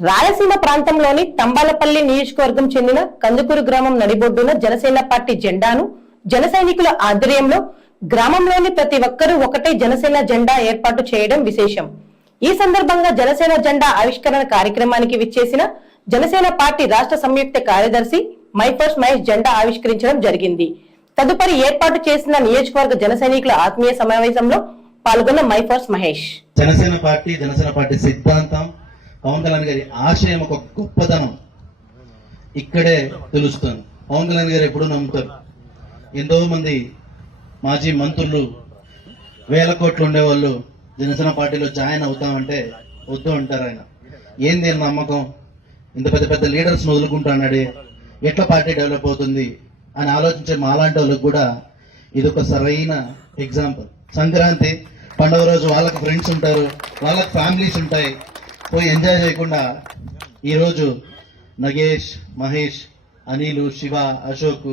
రాయలసీమ ప్రాంతంలోని తంబాలపల్లి నియోజకవర్గం చెందిన కందుకూరు గ్రామం నడిబొడ్డున జనసేన పార్టీ జెండాను జన సైనికుల ఆధ్వర్యంలో గ్రామంలోని ప్రతి ఒక్కరూ ఒకటే జనసేన జెండా ఏర్పాటు చేయడం విశేషం. ఈ సందర్భంగా జనసేన జెండా ఆవిష్కరణ కార్యక్రమానికి విచ్చేసిన జనసేన పార్టీ రాష్ట్ర సంయుక్త కార్యదర్శి మైఫర్స్ మహేష్ జెండా ఆవిష్కరించడం జరిగింది. తదుపరి ఏర్పాటు చేసిన నియోజకవర్గ జన సైనికుల ఆత్మీయ సమావేశంలో పాల్గొన్న మైఫర్స్ మహేష్. జనసేన పార్టీ జనసేన పార్టీ సిద్ధాంతం పవన్ కళ్యాణ్ గారి ఆశయం ఒక గొప్పతనం. ఇక్కడే తెలుస్తుంది. పవన్ కళ్యాణ్ గారు ఎప్పుడూ నమ్ముతారు. ఎంతో మంది మాజీ మంత్రులు వేల కోట్లు ఉండేవాళ్ళు జనసేన పార్టీలో జాయిన్ అవుతామంటే వద్దు అంటారు ఆయన. ఏంది నమ్మకం? ఇంత పెద్ద పెద్ద లీడర్స్ని వదులుకుంటున్నాడే. ఎట్లా పార్టీ డెవలప్ అవుతుంది? అని ఆలోచించే మాలాంటి వాళ్ళకి కూడా ఇది ఒక సరైన ఎగ్జాంపుల్. సంక్రాంతి పండుగ రోజు వాళ్ళకి ఫ్రెండ్స్ ఉంటారు వాళ్ళకి ఫ్యామిలీస్ ఉంటాయి. పోయి ఎంజాయ్ చేయకుండా ఈరోజు నగేష్ మహేష్ అనిలు శివ అశోక్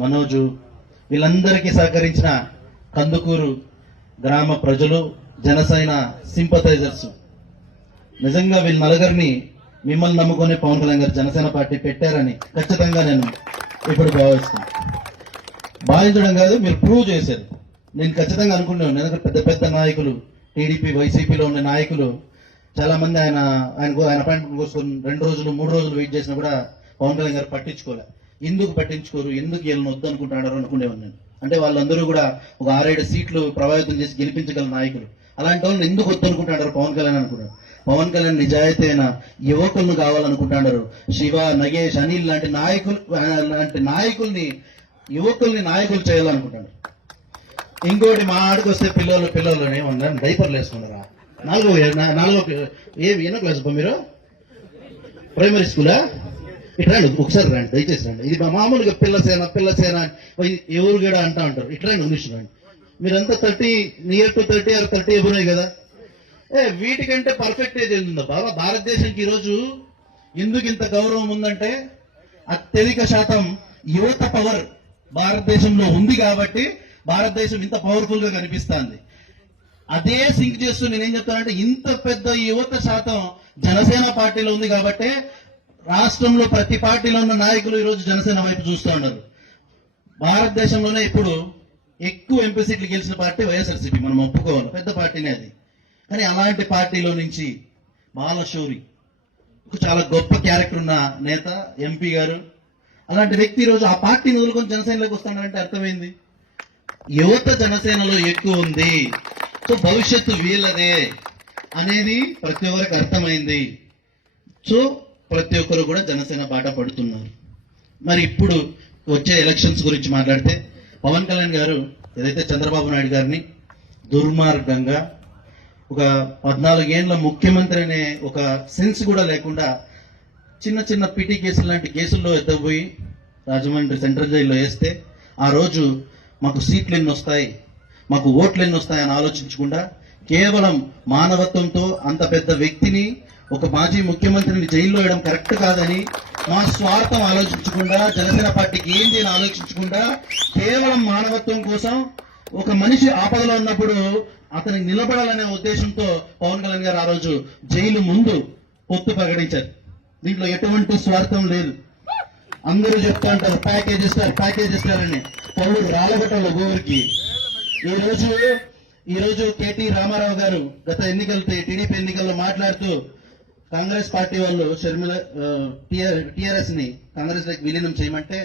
మనోజు వీళ్ళందరికీ సహకరించిన కందుకూరు గ్రామ ప్రజలు జనసేన సింపథైజర్స్. నిజంగా వీళ్ళ నలుగురిని మిమ్మల్ని నమ్ముకొని పవన్ కళ్యాణ్ గారు జనసేన పార్టీ పెట్టారని ఖచ్చితంగా నేను ఇప్పుడు భావిస్తున్నాను. భావించడం కాదు మీరు ప్రూవ్ చేశారు. నేను ఖచ్చితంగా అనుకుంటున్నాను. ఎందుకంటే పెద్ద పెద్ద నాయకులు టీడీపీ వైసీపీలో ఉన్న నాయకులు చాలా మంది ఆయన ఆయన ఆయన అపాయింట్మెంట్ కోసం రెండు రోజులు మూడు రోజులు వెయిట్ చేసినా కూడా పవన్ కళ్యాణ్ గారు పట్టించుకోలే. ఎందుకు పట్టించుకోరు? ఎందుకు వీళ్ళని వద్దు అనుకుంటున్నారు అనుకునేవాడు నేను. అంటే వాళ్ళందరూ కూడా ఒక ఆరేడు సీట్లు ప్రభావితం చేసి గెలిపించగల నాయకులు. అలాంటి వాళ్ళని ఎందుకు వద్దు అనుకుంటున్నారు పవన్ కళ్యాణ్ అనుకున్నారు? పవన్ కళ్యాణ్ నిజాయితీ అయిన యువకులను కావాలనుకుంటున్నారు. శివ నగేష్ అనిల్ లాంటి నాయకులు లాంటి నాయకుల్ని యువకుల్ని నాయకులు చేయాలనుకుంటున్నారు. ఇంకోటి మా ఆడికి వస్తే పిల్లలు పిల్లలు ఏమన్నారు డైపర్లు వేసుకున్నారా నాలుగో నాలుగో ఏ ఎన్నో క్లాస్ మీరు? ప్రైమరీ స్కూలా ఇటు రండి ఒకసారి రండి దయచేసి రండి. ఇది మామూలుగా పిల్ల సేన పిల్ల సేన అని ఎవరు కూడా అంటా ఉంటారు. ఇటు రండి ఉండి రండి. మీరంతా thirty near to thirty or thirty ఎబున్నాయి కదా? ఏ వీటికంటే పర్ఫెక్ట్ ఏజ్ ఉందా బాబా భారతదేశానికి ఈరోజు ఎందుకు ఇంత గౌరవం ఉందంటే అత్యధిక శాతం యువత పవర్ భారతదేశంలో ఉంది కాబట్టి భారతదేశం ఇంత పవర్ఫుల్గా కనిపిస్తుంది. అదే సింక్ చేస్తూ నేనేం చెప్తానంటే ఇంత పెద్ద యువత శాతం జనసేన పార్టీలో ఉంది కాబట్టి రాష్ట్రంలో ప్రతి పార్టీలో ఉన్న నాయకులు ఈరోజు జనసేన వైపు చూస్తూ ఉన్నారు. భారతదేశంలోనే ఇప్పుడు ఎక్కువ ఎంపీ సీట్లు గెలిచిన పార్టీ వైఎస్ఆర్సీపీ. మనం ఒప్పుకోవాలి. పెద్ద పార్టీనే అది. కానీ అలాంటి పార్టీలో నుంచి బాలశౌరి చాలా గొప్ప క్యారెక్టర్ ఉన్న నేత ఎంపీ గారు అలాంటి వ్యక్తి ఈరోజు ఆ పార్టీని వదులుకొని జనసేనలోకి వస్తున్నాడంటే అర్థమైంది. యువత జనసేనలో ఎక్కువ ఉంది. సో భవిష్యత్తు వీళ్ళదే అనేది ప్రతి ఒక్కరికి అర్థమైంది. సో ప్రతి ఒక్కరు కూడా జనసేన బాట పడుతున్నారు. మరి ఇప్పుడు వచ్చే ఎలక్షన్స్ గురించి మాట్లాడితే పవన్ కళ్యాణ్ గారు ఏదైతే చంద్రబాబు నాయుడు గారిని దుర్మార్గంగా ఒక పద్నాలుగేండ్ల ముఖ్యమంత్రి అనే ఒక సెన్స్ కూడా లేకుండా చిన్న చిన్న పిటి కేసులు లాంటి కేసుల్లో ఎద్దపోయి రాజమండ్రి సెంట్రల్ జైల్లో వేస్తే ఆ రోజు మాకు సీట్లు ఎన్ని వస్తాయి? మాకు ఓట్లు ఎన్ని వస్తాయని ఆలోచించకుండా కేవలం మానవత్వంతో అంత పెద్ద వ్యక్తిని ఒక మాజీ ముఖ్యమంత్రిని జైల్లో వేయడం కరెక్ట్ కాదని మా స్వార్థం ఆలోచించకుండా జనసేన పార్టీకి ఏంటి అని ఆలోచించకుండా కేవలం మానవత్వం కోసం ఒక మనిషి ఆపదలో ఉన్నప్పుడు అతనికి నిలబడాలనే ఉద్దేశంతో పవన్ కళ్యాణ్ గారు ఆ రోజు జైలు ముందు పొత్తు ప్రకటించారు. దీంట్లో ఎటువంటి స్వార్థం లేదు. అందరూ చెప్తా ఉంటారు ప్యాకేజ్ ఇస్తారు ప్యాకేజ్ ఇస్తారని పౌరుడు రాలగొట్టాలి ఊరికి. ఈ రోజు కేటీ రామారావు గారు గత ఎన్నికలతో టీడీపీ ఎన్నికల్లో మాట్లాడుతూ కాంగ్రెస్ పార్టీ వాళ్ళు షర్మిల టిఆర్ఎస్ని కాంగ్రెస్ విలీనం చేయమంటే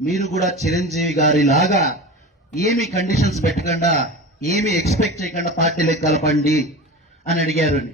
మీరు కూడా చిరంజీవి గారి లాగా ఏమి కండిషన్స్ పెట్టకుండా ఏమి ఎక్స్పెక్ట్ చేయకుండా పార్టీలకు కలపండి అని అడిగారు